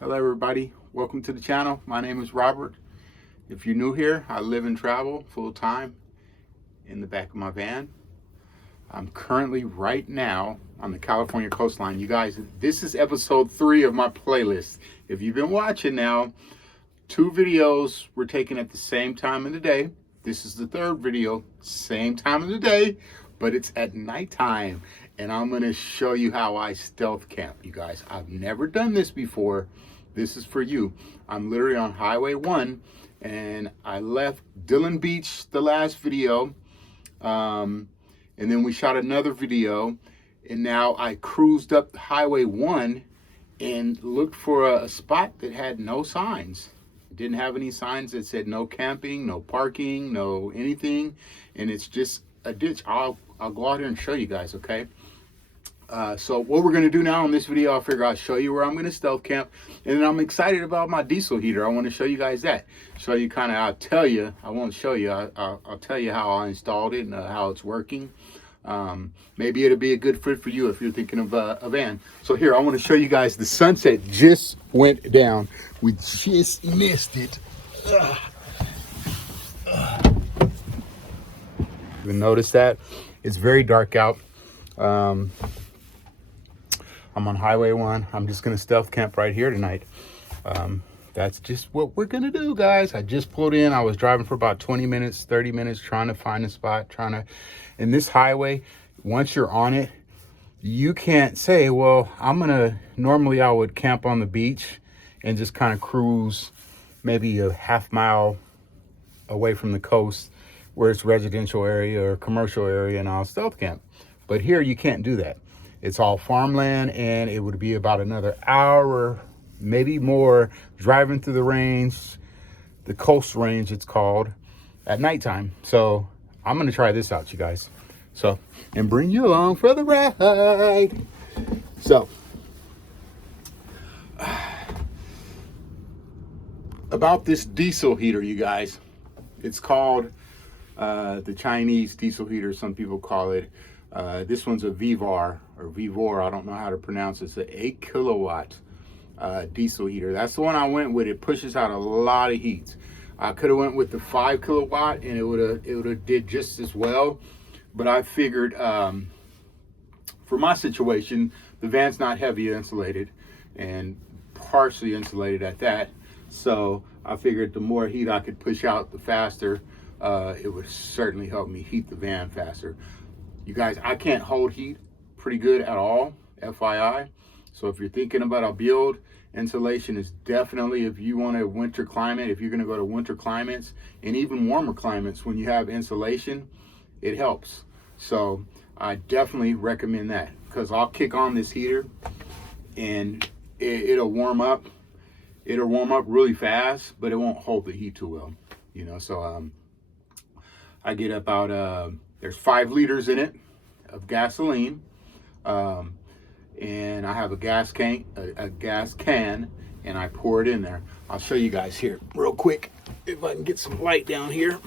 Hello everybody, welcome to the channel. My name is Robert. If you're new here, I live and travel full-time in the back of my van. I'm currently right now on the California coastline. You guys, this is episode 3 of my playlist. If you've been watching now, 2 videos were taken at the same time of the day. This is the 3rd video, same time of the day, but it's at nighttime. And I'm gonna show you how I stealth camp, you guys. I've never done this before. This is for you. I'm literally on Highway 1 and I left Dillon Beach the last video. And then we shot another video, and now I cruised up Highway 1 and looked for a spot that had no signs. It didn't have any signs that said no camping, no parking, no anything. And it's just a ditch. I'll go out here and show you guys, okay? So what we're going to do now in this video, I'll figure I'll show you where I'm going to stealth camp. And then I'm excited about my diesel heater. I want to show you guys that. Show you kind of, I'll tell you, I won't show you, I'll tell you how I installed it and how it's working. Maybe it'll be a good fit for you if you're thinking of a van. So here, I want to show you guys the sunset just went down. We just missed it. You notice that? It's very dark out. I'm on Highway 1. I'm just going to stealth camp right here tonight. That's just what we're going to do, guys. I just pulled in. I was driving for about 20 minutes, 30 minutes, trying to find a spot, in this highway, once you're on it, you can't say, well, normally I would camp on the beach and just kind of cruise maybe a half mile away from the coast where it's residential area or commercial area, and I'll stealth camp. But here you can't do that. It's all farmland, and it would be about another hour, maybe more, driving through the range, the coast range it's called, at nighttime. So I'm gonna try this out, you guys. So, and bring you along for the ride. So, about this diesel heater, you guys, it's called the Chinese diesel heater, some people call it. This one's a VIVAR or VIVOR, I don't know how to pronounce it. It's an 8 kilowatt diesel heater. That's the one I went with. It pushes out a lot of heat. I could have went with the 5 kilowatt and it would have did just as well. But I figured for my situation, the van's not heavy insulated and partially insulated at that. So I figured the more heat I could push out, the faster. It would certainly help me heat the van faster. You guys, I can't hold heat pretty good at all, FYI. So if you're thinking about a build, insulation is definitely, if you want a winter climate, if you're gonna go to winter climates and even warmer climates, when you have insulation, it helps. So I definitely recommend that, because I'll kick on this heater and it'll warm up. It'll warm up really fast, but it won't hold the heat too well, you know. So I get about there's 5 liters in it of gasoline, and I have a gas can, and I pour it in there. I'll show you guys here real quick if I can get some light down here.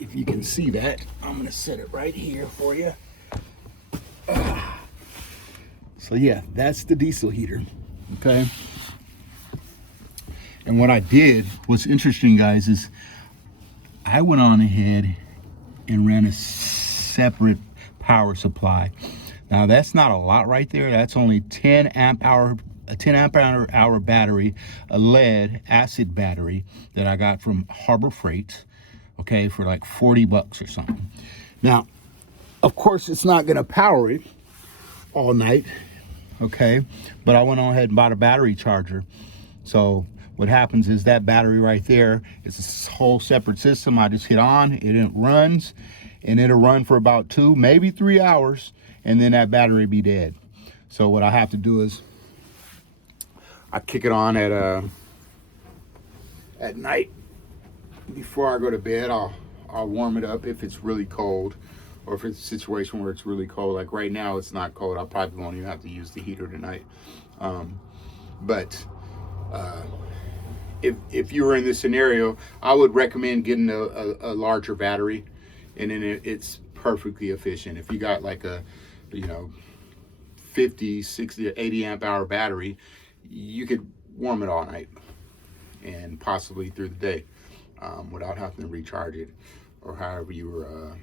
If you can see that, I'm gonna set it right here for you. So yeah, that's the diesel heater, okay? And what I did, what's interesting, guys, is I went on ahead and ran a separate power supply. Now that's not a lot right there. That's only 10 amp hour battery, a lead acid battery that I got from Harbor Freight, okay, for like 40 bucks or something. Now, of course, it's not gonna power it all night, okay? But I went on ahead and bought a battery charger. So what happens is that battery right there, it's a whole separate system. I just hit on, it runs, and it'll run for about 2, maybe 3 hours, and then that battery be dead. So what I have to do is I kick it on at night before I go to bed. I'll warm it up if it's really cold, or if it's a situation where it's really cold. Like right now, it's not cold. I probably won't even have to use the heater tonight. If you were in this scenario, I would recommend getting a larger battery, and then it's perfectly efficient. If you got like a, 50, 60, 80 amp hour battery, you could warm it all night and possibly through the day without having to recharge it, or however you were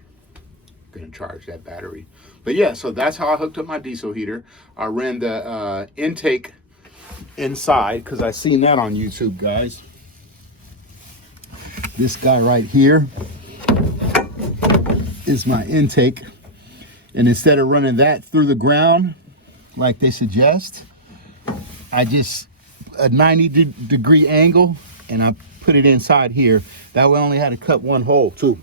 going to charge that battery. But yeah, so that's how I hooked up my diesel heater. I ran the intake inside because I seen that on YouTube, guys. This guy right here is my intake, and instead of running that through the ground like they suggest, I just a 90-degree angle, and I put it inside here. That way I only had to cut one hole too,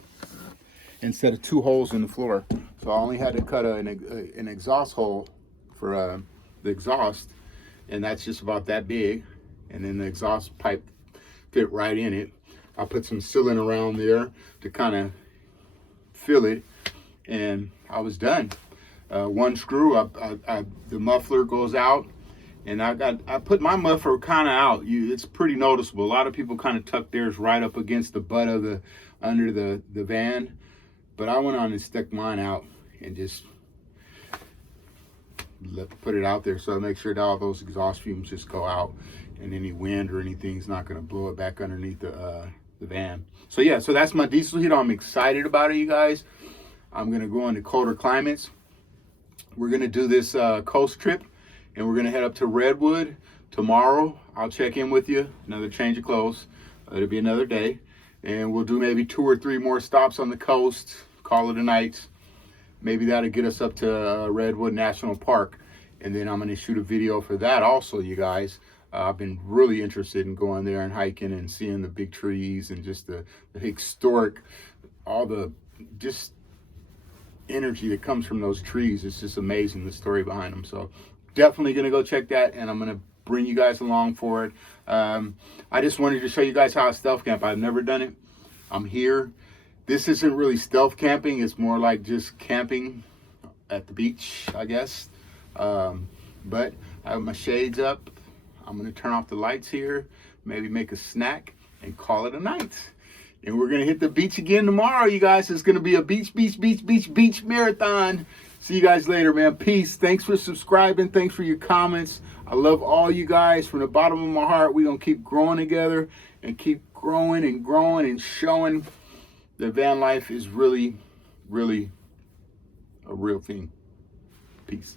instead of 2 holes in the floor. So I only had to cut an exhaust hole for the exhaust, and that's just about that big, and then the exhaust pipe fit right in it. I put some sealant around there to kind of fill it, and I was done. One screw, the muffler goes out, and I put my muffler kind of out. It's pretty noticeable. A lot of people kind of tuck theirs right up against the butt of under the van, but I went on and stuck mine out and just put it out there, so I make sure that all those exhaust fumes just go out, and any wind or anything is not going to blow it back underneath the van. So yeah, so that's my diesel heater. I'm excited about it, you guys. I'm going to go into colder climates. We're going to do this coast trip, and we're going to head up to Redwood tomorrow. I'll check in with you, another change of clothes. It'll be another day, and we'll do maybe 2 or 3 more stops on the coast, call it a night. Maybe that'll get us up to Redwood National Park, and then I'm going to shoot a video for that also, you guys. I've been really interested in going there and hiking and seeing the big trees and just the historic, all the just energy that comes from those trees. It's just amazing, the story behind them. So definitely going to go check that, and I'm going to bring you guys along for it. I just wanted to show you guys how I stealth camp. I've never done it. I'm here. This isn't really stealth camping. It's more like just camping at the beach, I guess. But I have my shades up. I'm going to turn off the lights here, maybe make a snack, and call it a night. And we're going to hit the beach again tomorrow, you guys. It's going to be a beach marathon. See you guys later, man. Peace. Thanks for subscribing. Thanks for your comments. I love all you guys from the bottom of my heart. We're going to keep growing together and keep growing and showing that van life is really, really a real thing. Peace.